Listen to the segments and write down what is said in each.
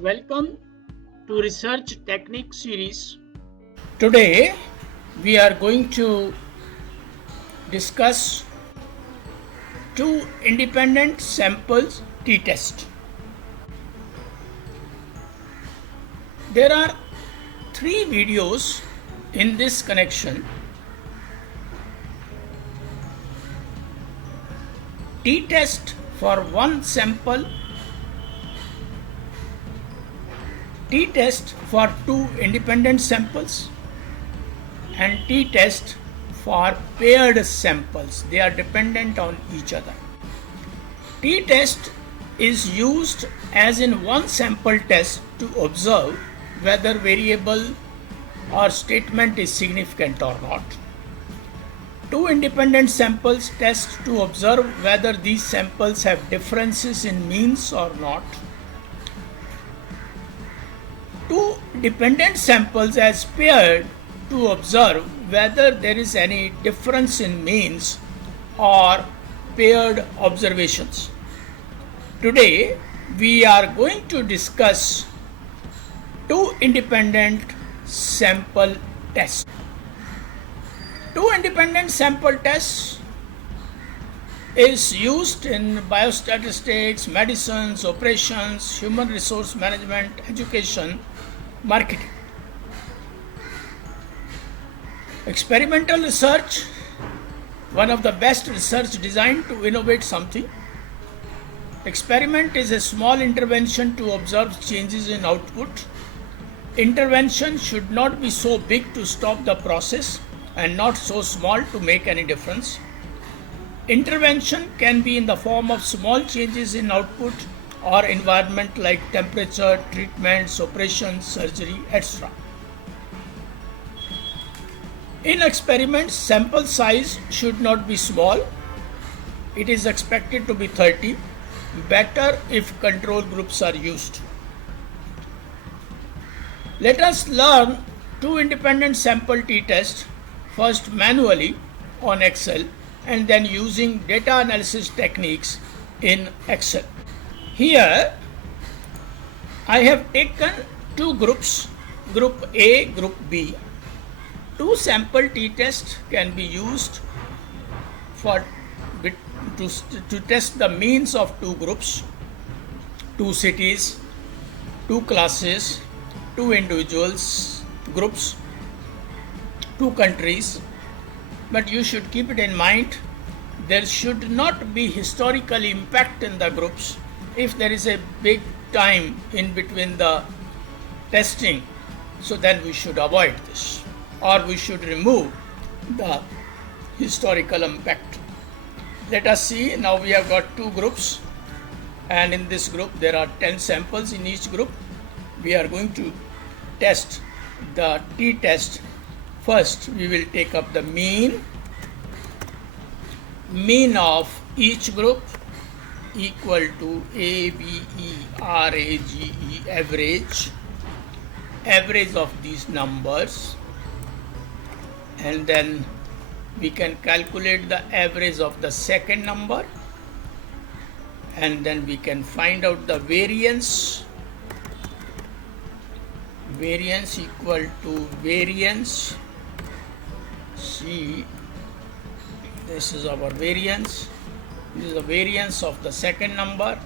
Welcome to Research Technique series. Today, we are going to discuss two independent samples t-test. There are three videos in this connection. T-test for one sample, t-test for two independent samples, and t-test for paired samples. They are dependent on each other. T-test is used as in one sample test to observe whether variable or statement is significant or not. Two independent samples test to observe whether these samples have differences in means or not. Two dependent samples as paired to observe whether there is any difference in means or paired observations. Today we are going to discuss two independent sample tests. Two independent sample tests is used in biostatistics, medicines, operations, human resource management, education, marketing. Experimental research, one of the best research designed to innovate something. Experiment is a small intervention to observe changes in output. Intervention should not be so big to stop the process and not so small to make any difference. Intervention can be in the form of small changes in output or environment like temperature, treatments, operations, surgery, etc. In experiments, sample size should not be small. It is expected to be 30. Better if control groups are used. Let us learn two independent sample t-tests, first manually on Excel and then using data analysis techniques in Excel. Here I have taken two groups, group A, group B. Two sample t-tests can be used to test the means of two groups, two cities, two classes, two individuals, groups, two countries. But you should keep it in mind, there should not be historical impact in the groups if there is a big time in between the testing. So then we should avoid this, or we should remove the historical impact. Let us see, now we have got two groups, and in this group there are 10 samples in each group. We are going to test the t-test. First we will take up the mean of each group equal to ABE, average of these numbers, and then we can calculate the average of the second number, and then we can find out the variance equal to variance. See, this is our variance. This is the variance of the second number.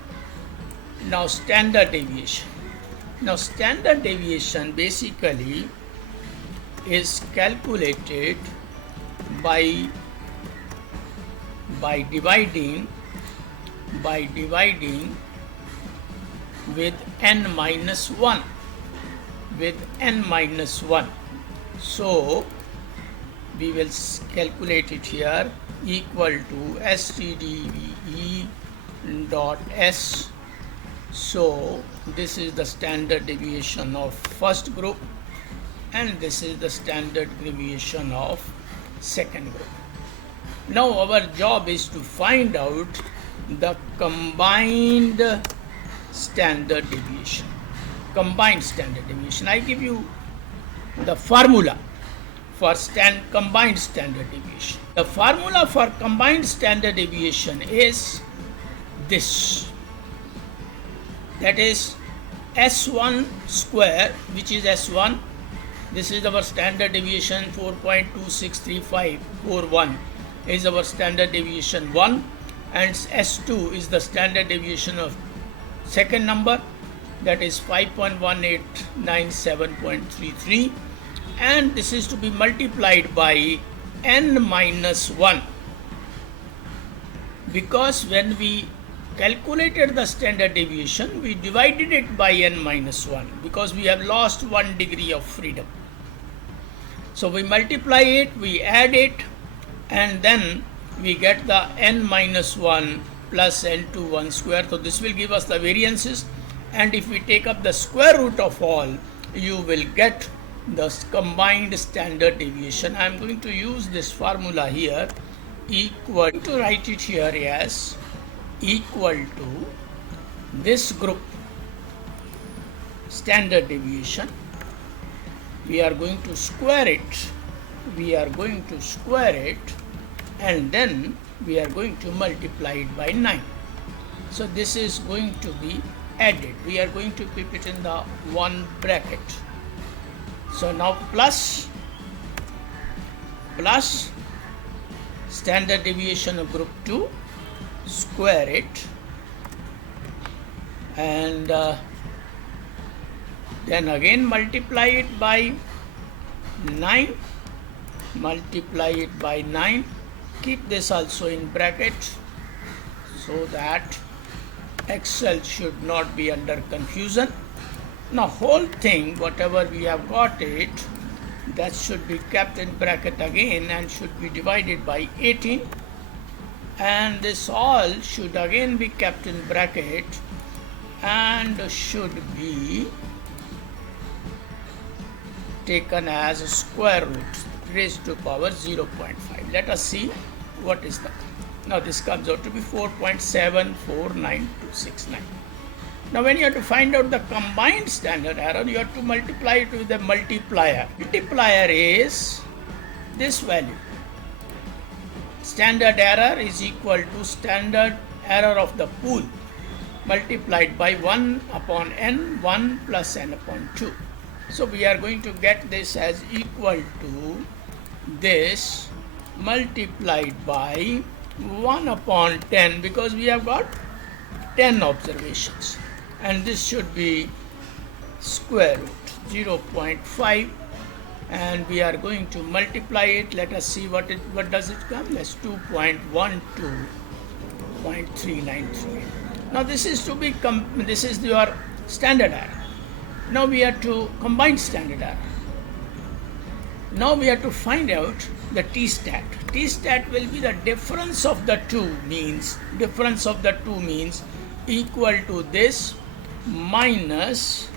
Now standard deviation. Now standard deviation basically is calculated by dividing with n minus 1. So we will calculate it here, equal to STDVE dot S. So this is the standard deviation of first group, and this is the standard deviation of second group. Now our job is to find out the combined standard deviation. I give you the formula for combined standard deviation. The formula for combined standard deviation is this. That is S1 square, which is S1. This is our standard deviation 4.263541 is our standard deviation 1, and S2 is the standard deviation of second number, that is 5.1897.33, and this is to be multiplied by n minus 1, because when we calculated the standard deviation we divided it by n minus 1 because we have lost 1 degree of freedom. So we multiply it, we add it, and then we get the n minus 1 plus n to 1 square. So this will give us the variances, and if we take up the square root of all, you will get the combined standard deviation. I am going to use this formula here, equal to write it here as equal to this group standard deviation. We are going to square it, and then we are going to multiply it by 9. So this is going to be added. We are going to keep it in the one bracket. So now plus standard deviation of group 2, square it, and then again multiply it by 9, keep this also in bracket so that Excel should not be under confusion. Now whole thing, whatever we have got it, that should be kept in bracket again and should be divided by 18, and this all should again be kept in bracket and should be taken as square root raised to power 0.5. Let us see what is that. Now this comes out to be 4.749269. Now when you have to find out the combined standard error, you have to multiply it with the multiplier. Multiplier is this value. Standard error is equal to standard error of the pool multiplied by 1 upon n, 1 plus n upon 2. So we are going to get this as equal to this multiplied by 1 upon 10, because we have got 10 observations, and this should be square root 0.5, and we are going to multiply it. Let us see what does it come. That's 2.12.393. Now this is to be this is your standard error. Now we have to combine standard error. Now we have to find out the t-stat. T-stat will be the difference of the two means. Difference of the two means equal to this minus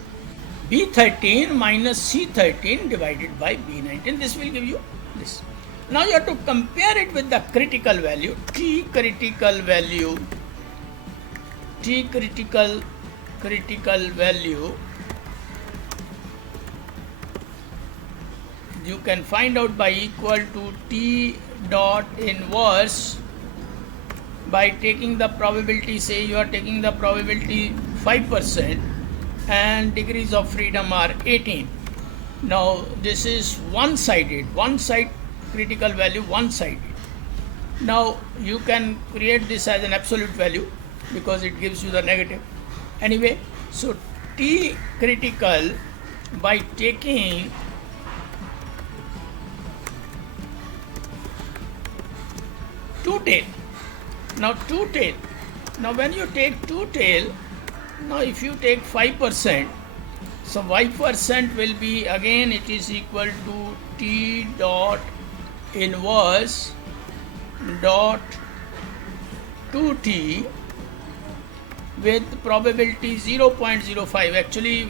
B13 minus C13 divided by B19. This will give you this. Now you have to compare it with the critical value. T critical value you can find out by equal to T dot inverse by taking the probability. Say you are taking the probability 5% and degrees of freedom are 18. Now this is one-sided, one side critical value, one-sided. Now you can create this as an absolute value because it gives you the negative. Anyway, so T critical by taking two-tail. Now two-tail. Now when you take two-tail, now if you take 5%, so 5% will be, again it is equal to T dot inverse dot 2T with probability 0.05. Actually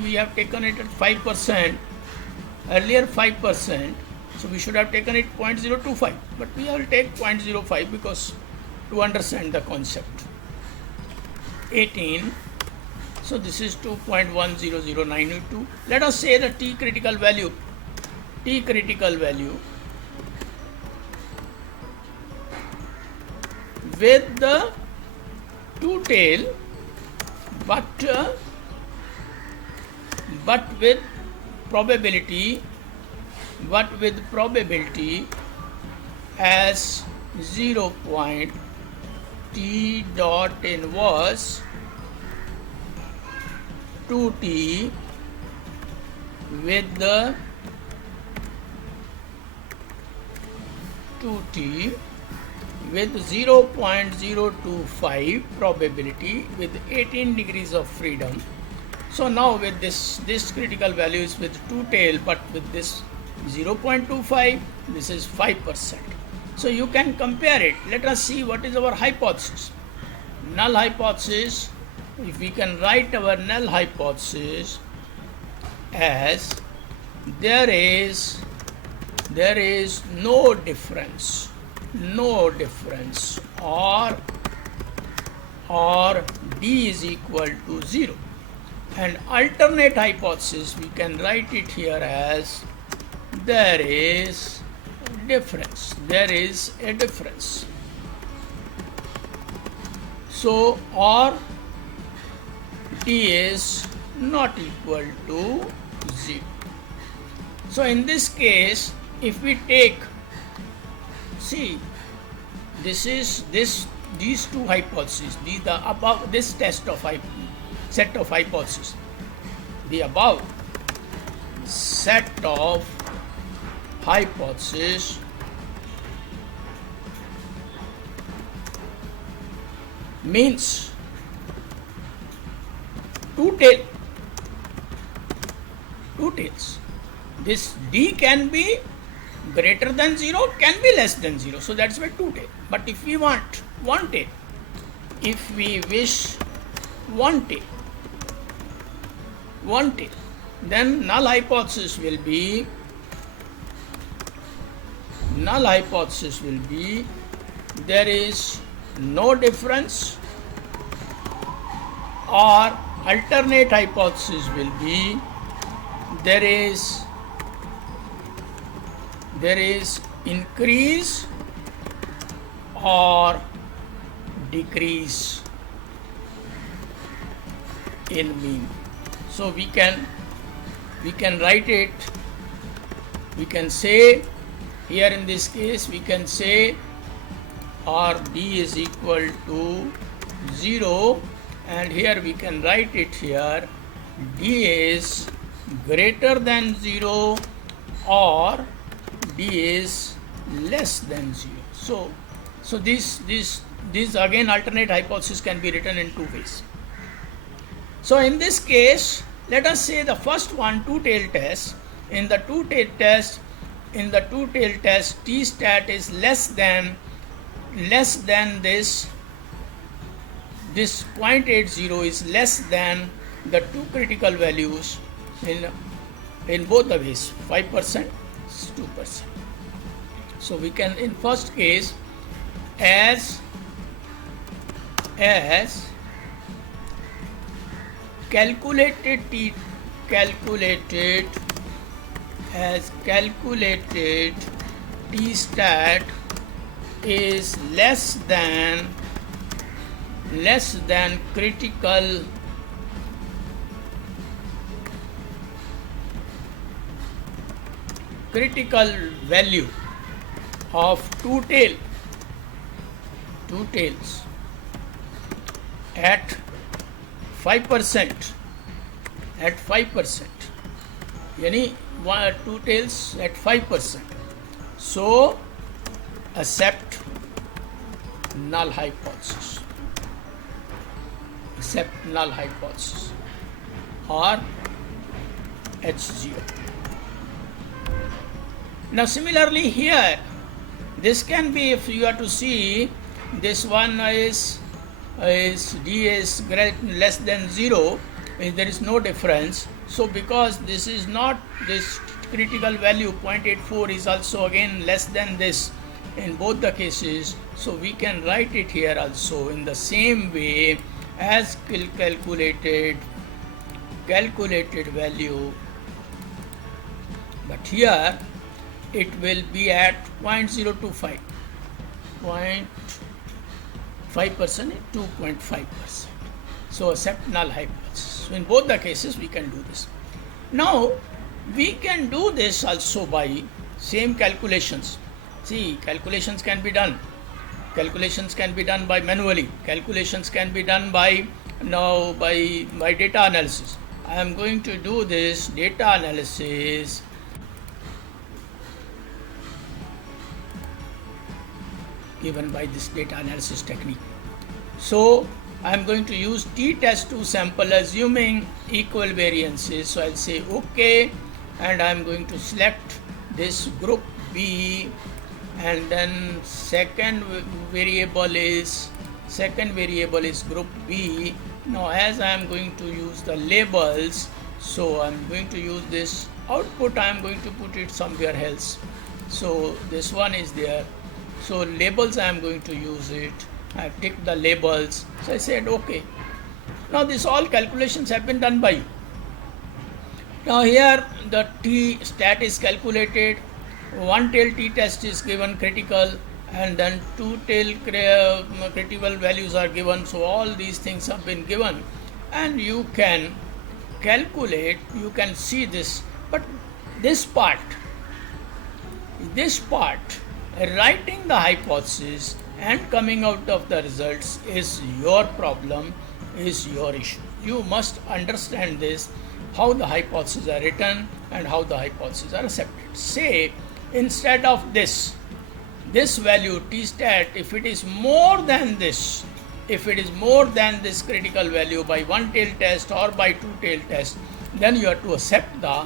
we have taken it at 5%, earlier 5%, so we should have taken it 0.025, but we will take 0.05 because to understand the concept. 18, so this is 2.10092. Let us say the T critical value with the two tail, but but with probability as 0 point t dot inverse 2t with the 2t with 0.025 probability with 18 degrees of freedom. So now with this critical value is with two tail, but with this 0.25, this is 5%. So you can compare it. Let us see what is our hypothesis. Null hypothesis, if we can write our null hypothesis as there is no difference or d is equal to 0. And alternate hypothesis, we can write it here as there is a difference. So, or d is not equal to 0. So, in this case, if we take, see, these two hypotheses, the above this set of hypotheses, the above set of hypotheses means two tails. This d can be greater than 0, can be less than 0. So that's why two tail. But if we want one tail, if we wish one tail, then null hypothesis will be there is no difference, or alternate hypothesis will be there is increase or decrease in mean. So we can write it, we can say here in this case, we can say or d is equal to 0, and here we can write it here d is greater than 0 or d is less than 0. So this again alternate hypothesis can be written in two ways. So in this case, let us say the first one, two-tail test. In the two-tail test, t stat is less than this 0.80 is less than the two critical values in both the ways, 5%, 2%. So we can, in first case, as calculated t stat is less than critical value of two tails at 5%, yani two tails at 5%. So accept null hypothesis, or H0. Now similarly here, this can be, if you are to see, this one is d is less than 0, there is no difference. So because this is not, this critical value 0.84 is also again less than this in both the cases, so we can write it here also in the same way as calculated value, but here it will be at 0.025, 0.5% and 2.5%. So accept null hypothesis. So in both the cases we can do this. Now we can do this also by same calculations. See, calculations can be done. Calculations can be done by manually. Calculations can be done by now by data analysis. I am going to do this data analysis given by this data analysis technique. So I am going to use t-test to sample assuming equal variances. So I'll say OK, and I am going to select this group B, and then second variable is group B. Now as I am going to use the labels, so I am going to use this output, I am going to put it somewhere else. So this one is there. So labels I am going to use it. I have ticked the labels. So I said OK. Now this all calculations have been done by you. Now here the t stat is calculated, one tail t test is given critical, and then two tail critical values are given. So all these things have been given, and you can calculate, you can see this. But this part, writing the hypothesis and coming out of the results is your problem, is your issue. You must understand this, how the hypotheses are written and how the hypotheses are accepted. Say, instead of this value t stat, if it is more than this, critical value by one tail test or by two tail test, then you have to accept the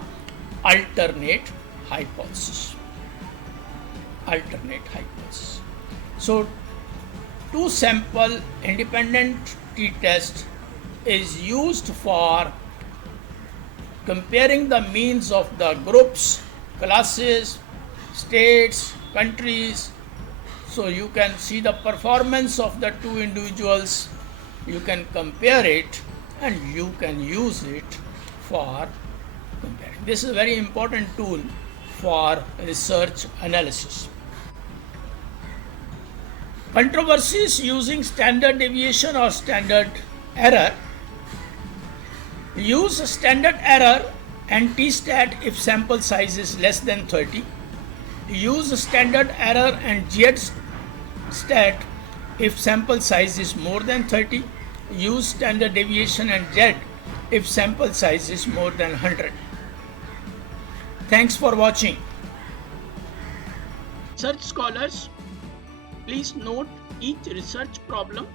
alternate hypothesis. So two sample independent t-test is used for comparing the means of the groups, classes, states, countries. So you can see the performance of the two individuals, you can compare it, and you can use it for comparing. This is a very important tool for research analysis. Controversies using standard deviation or standard error. Use standard error and t-stat if sample size is less than 30. Use standard error and z-stat if sample size is more than 30. Use standard deviation and z if sample size is more than 100. Thanks for watching. Research scholars, please note each research problem,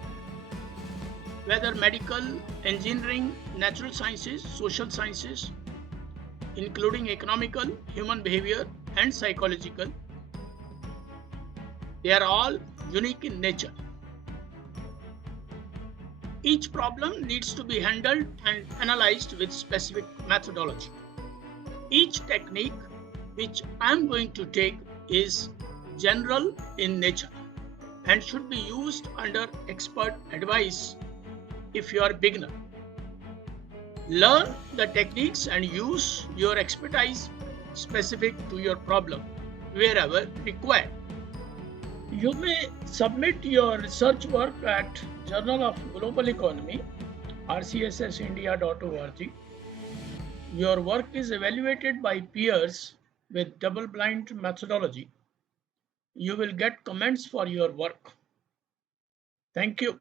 whether medical, engineering, natural sciences, social sciences, including economical, human behavior, and psychological. They are all unique in nature. Each problem needs to be handled and analyzed with specific methodology. Each technique which I am going to take is general in nature and should be used under expert advice if you are a beginner. Learn the techniques and use your expertise specific to your problem wherever required. You may submit your research work at Journal of Global Economy, rcssindia.org. Your work is evaluated by peers with double-blind methodology. You will get comments for your work. Thank you.